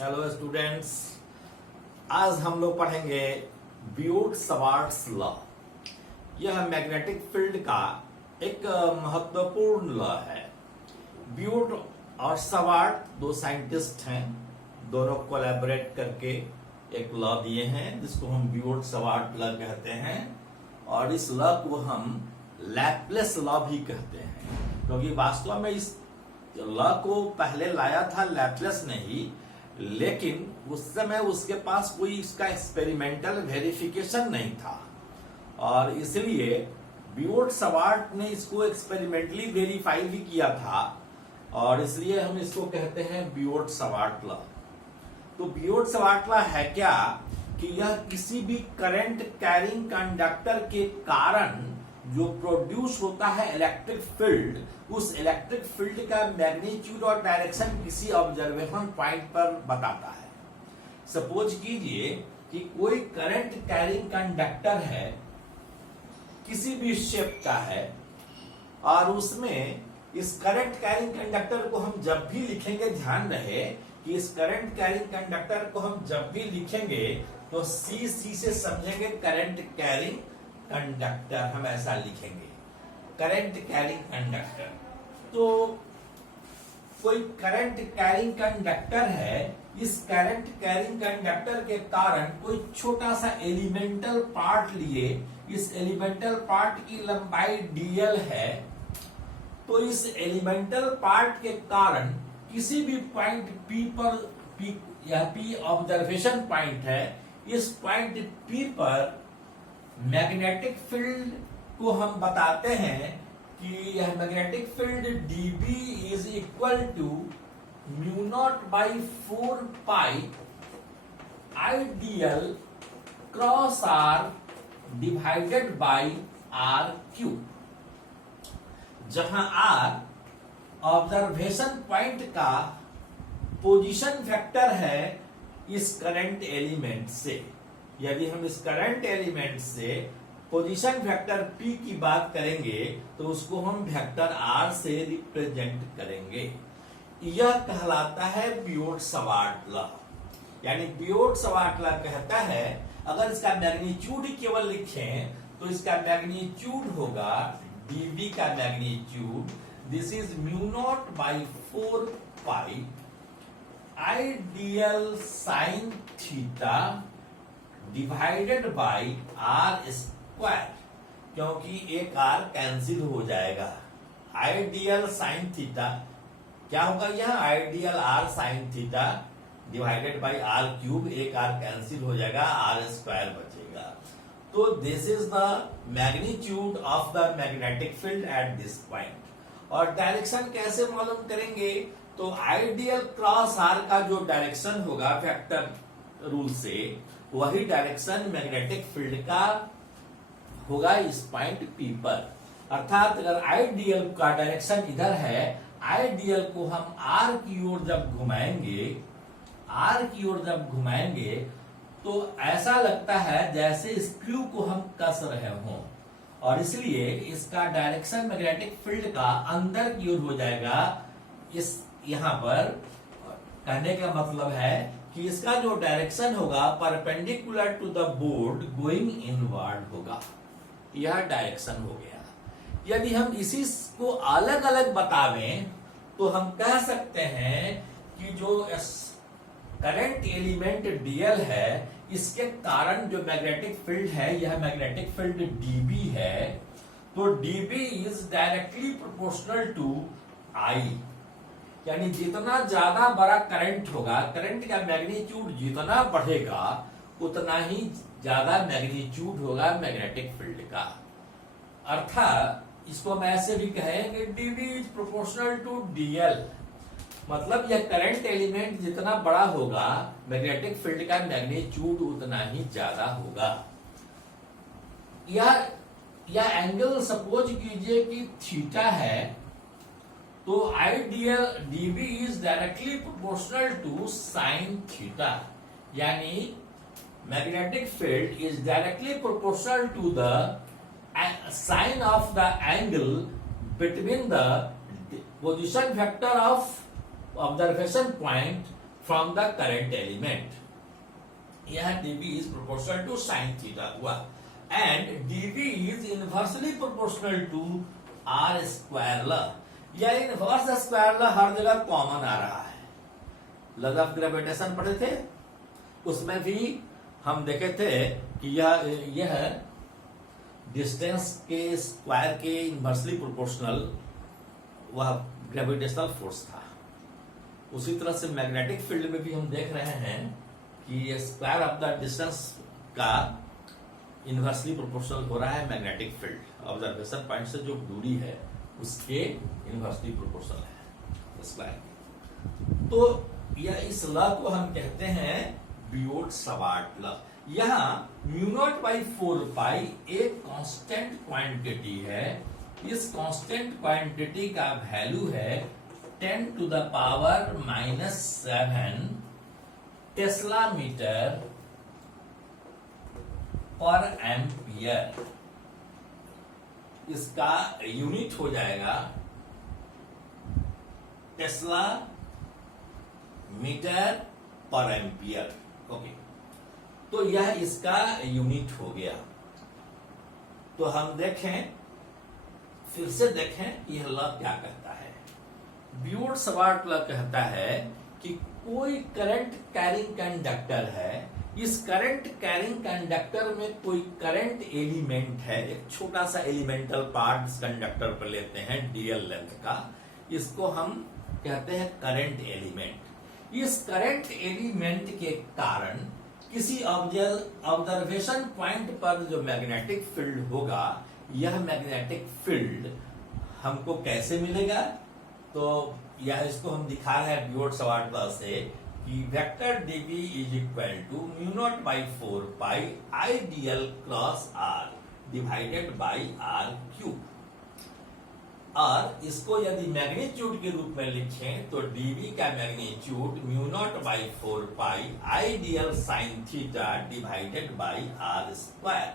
Hello students, आज हम लोग पढ़ेंगे बियोट-सवार्ट्स लॉ। यह मैग्नेटिक फील्ड का एक महत्वपूर्ण लॉ है। बियोट और सवार्ट दो साइंटिस्ट हैं, दोनों कोलैबोरेट करके एक लॉ दिए हैं जिसको हम बियोट-सवार्ट लॉ कहते हैं, और इस लॉ को हम लैप्लेस लॉ भी कहते हैं, क्योंकि वास्तव में इस लॉ को पहले लाया था लैप्लेस ने ही, लेकिन उस समय उसके पास कोई इसका एक्सपेरिमेंटल वेरिफिकेशन नहीं था, और इसलिए बियोट-सवार्ट ने इसको एक्सपेरिमेंटली वेरीफाई भी किया था, और इसलिए हम इसको कहते हैं बियोट-सवार्ट लॉ। तो बियोट-सवार्ट लॉ है क्या कि यह किसी भी करंट कैरिंग कंडक्टर के कारण जो प्रोड्यूस होता है इलेक्ट्रिक फील्ड, उस इलेक्ट्रिक फील्ड का मैग्नीट्यूड और डायरेक्शन किसी ऑब्जर्वेशन पॉइंट पर बताता है। सपोज कीजिए कि कोई करंट कैरिंग कंडक्टर है, किसी भी शेप का है, और उसमें इस करंट कैरिंग कंडक्टर को हम जब भी लिखेंगे, ध्यान रहे कि इस करंट कैरिंग कंडक्टर को हम जब भी लिखेंगे तो सी से समझेंगे करंट कैरिंग कंडक्टर, हम ऐसा लिखेंगे करंट कैरिंग कंडक्टर। तो कोई करंट कैरिंग कंडक्टर है, इस करंट कैरिंग कंडक्टर के कारण कोई छोटा सा एलिमेंटल पार्ट लिए, इस एलिमेंटल पार्ट की लंबाई dl है, तो इस एलिमेंटल पार्ट के कारण किसी भी पॉइंट P पर, P ऑब्जर्वेशन पॉइंट है, इस पॉइंट P पर मैग्नेटिक फील्ड को हम बताते हैं कि यह magnetic field dB is equal to mu naught by 4 pi I dl cross r divided by r cube, जहां आर ऑब्जर्वेशन पॉइंट का पोजीशन वेक्टर है इस करंट एलिमेंट से। यदि हम इस करंट एलिमेंट से पोजीशन वेक्टर P की बात करेंगे तो उसको हम वेक्टर R से रिप्रेजेंट करेंगे। यह कहलाता है बियोट-सवार्ट लॉ। यानी बियोट-सवार्ट लॉ कहता है अगर इसका मैग्नीट्यूड केवल लिखें तो इसका मैग्नीट्यूड होगा dB का magnitude, this is mu naught by 4 pi I dl sine theta divided by r square, क्योंकि एक आर कैंसिल हो जाएगा। आइडियल साइन थीटा क्या होगा, यह I dl r sine theta divided by r cube, एक आर कैंसिल हो जाएगा, आर स्क्वायर बचेगा। तो this is the magnitude of the magnetic field at this point. और डायरेक्शन कैसे मालूम करेंगे, तो आइडियल क्रॉस आर का जो डायरेक्शन होगा वेक्टर रूल से, वही डायरेक्शन मैग्नेटिक फील्ड का होगा इस पॉइंट P पर। अर्थात अगर आइडियल का डायरेक्शन इधर है, आइडियल को हम R की ओर जब घुमाएंगे, तो ऐसा लगता है जैसे स्क्रू को हम कस रहे हों, और इसलिए इसका डायरेक्शन मैग्नेटिक फील्ड का अंदर की ओर हो जाएगा। इस यहां पर कहने का मतलब है कि इसका जो डायरेक्शन होगा perpendicular to the board going inward होगा। यह डायरेक्शन हो गया। यदि हम इसी को अलग अलग बतावें तो हम कह सकते हैं कि जो करंट एलिमेंट dl है, इसके कारण जो मैग्नेटिक फील्ड है, यह मैग्नेटिक फील्ड dB है, तो dB is directly proportional to I। यानी जितना ज्यादा बड़ा करंट होगा, करंट का मैग्नीट्यूड जितना बढ़ेगा उतना ही ज्यादा मैग्नीट्यूड होगा मैग्नेटिक फील्ड का। अर्थात इसको हम ऐसे भी कहेंगे dB is proportional to dl, मतलब यह करंट एलिमेंट जितना बड़ा होगा मैग्नेटिक फील्ड का मैग्नीट्यूड उतना ही ज्यादा होगा। यह एंगल सपोज कीजिए कि थीटा है, तो ideal dB is directly proportional to sine theta, यानी magnetic field is directly proportional to the sine of the angle between the position vector of observation point from the current element. यह dv is proportional to sine theta हुआ, and dv is inversely proportional to r square law. यह inverse square law हर जगह common आ रहा है। Law of gravitation पढ़े थे, उसमें भी हम देखे थे कि यह डिस्टेंस के स्क्वायर के इनवर्सली प्रोपोर्शनल वह ग्रेविटेशनल फोर्स था। उसी तरह से मैग्नेटिक फील्ड में भी हम देख रहे हैं कि स्क्वायर ऑफ द डिस्टेंस का इनवर्सली प्रोपोर्शनल हो रहा है मैग्नेटिक फील्ड। ऑब्जर्वेशन पॉइंट से जो दूरी है उसके इनवर्सली प्रोपोर्शनल है स्क्वायर। तो यह इस लॉ को हम कहते हैं बियोट-सवार्ट लॉ। यहाँ μ0/4 एक कांस्टेंट क्वांटिटी है। इस कांस्टेंट क्वांटिटी का वैल्यू है 10⁻⁻7 टेस्ला मीटर पर एम्पियर। इसका यूनिट हो जाएगा टेस्ला मीटर पर एम्पियर। ओके, तो यह इसका यूनिट हो गया। तो हम देखें, फिर से देखें यह लॉ क्या कहता है। बियोट-सवार्ट लॉ कहता है कि कोई करंट कैरिंग कंडक्टर है, इस करंट कैरिंग कंडक्टर में कोई करंट एलिमेंट है, एक छोटा सा एलिमेंटल पार्ट इस कंडक्टर पर लेते हैं डीएल लेंथ का, इसको हम कहते हैं करंट एलिमेंट। इस करंट एलिमेंट के कारण किसी ऑब्जर्वेशन पॉइंट पर जो मैग्नेटिक फील्ड होगा, यह मैग्नेटिक फील्ड हमको कैसे मिलेगा? तो यह इसको हम दिखा रहे हैं बियोट-सवार्ट लॉ से कि vector dv is equal to μ0/4 pi IDL cross r divided by r cube. और इसको यदि मैग्नीट्यूड के रूप में लिखें तो dv का magnitude μ0/4 pi IDL sine theta divided by r square.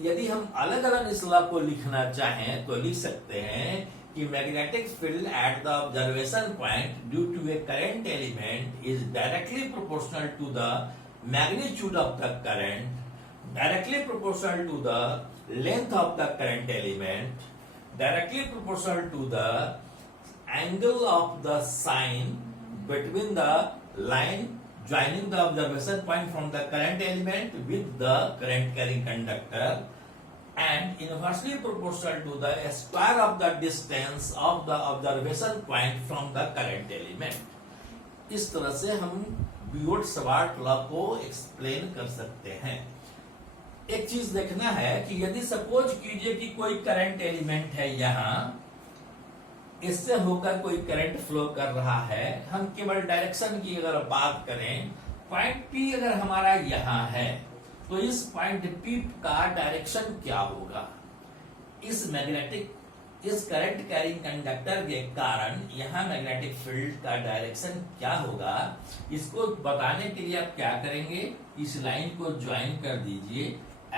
यदि हम अलग अलग इस लॉ को लिखना चाहें तो लिख सकते हैं कि magnetic field at the observation point due to a current element is directly proportional to the magnitude of the current, directly proportional to the length of the current element, directly proportional to the angle of the sine between the line joining the observation point from the current element with the current carrying conductor, and inversely proportional to the square of the distance of the observation point from the current element। इस तरह से हम बियोट-सवार्ट law को explain कर सकते हैं। एक चीज देखना है कि यदि सपोज कीजिए कि कोई करंट एलिमेंट है, यहाँ इससे होकर कोई करंट फ्लो कर रहा है, हम केवल डायरेक्शन की अगर बात करें, पॉइंट P अगर हमारा यहाँ है तो इस पॉइंट P का डायरेक्शन क्या होगा? इस करंट कैरिंग कंडक्टर के कारण यहाँ मैग्नेटिक फील्ड का डायरेक्शन क्या होगा? इसको बताने के लिए आप क्या करेंगे, इस लाइन को ज्वाइन कर दीजिए,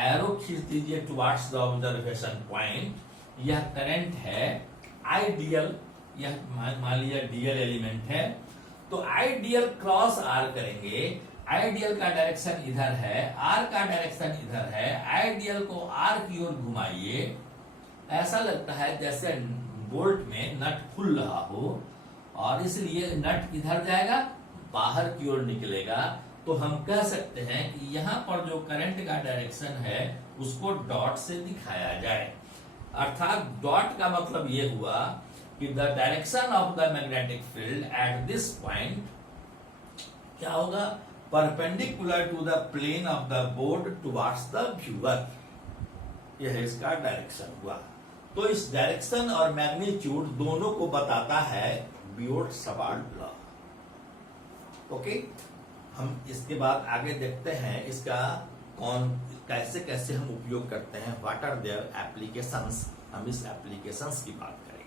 एरो खींच दीजिए टुवर्ड्स द ऑब्जर्वेशन पॉइंट। यह करंट है आइडियल, यह मान लीजिए डीएल एलिमेंट है, तो आइडियल क्रॉस आर करेंगे। आइडियल का डायरेक्शन इधर है, आर का डायरेक्शन इधर है। आइडियल को आर की ओर घुमाइए, ऐसा लगता है जैसे बोल्ट में नट खुल रहा हो, और इसलिए नट इधर जाएगा, बाहर की ओर निकलेगा। तो हम कह सकते हैं कि यहाँ पर जो करंट का डायरेक्शन है उसको डॉट से दिखाया जाए। अर्थात डॉट का मतलब ये हुआ कि the direction of the magnetic field at this point क्या होगा? Perpendicular to the plane of the board towards the viewer. यह इसका डायरेक्शन हुआ। तो इस डायरेक्शन और मैग्नीट्यूड दोनों को बताता है बियोट-सवार्ट लॉ। ओके, हम इसके बाद आगे देखते हैं इसका कैसे कैसे हम उपयोग करते हैं, व्हाट आर देयर एप्लीकेशंस। हम इस एप्लीकेशंस की बात करेंगे।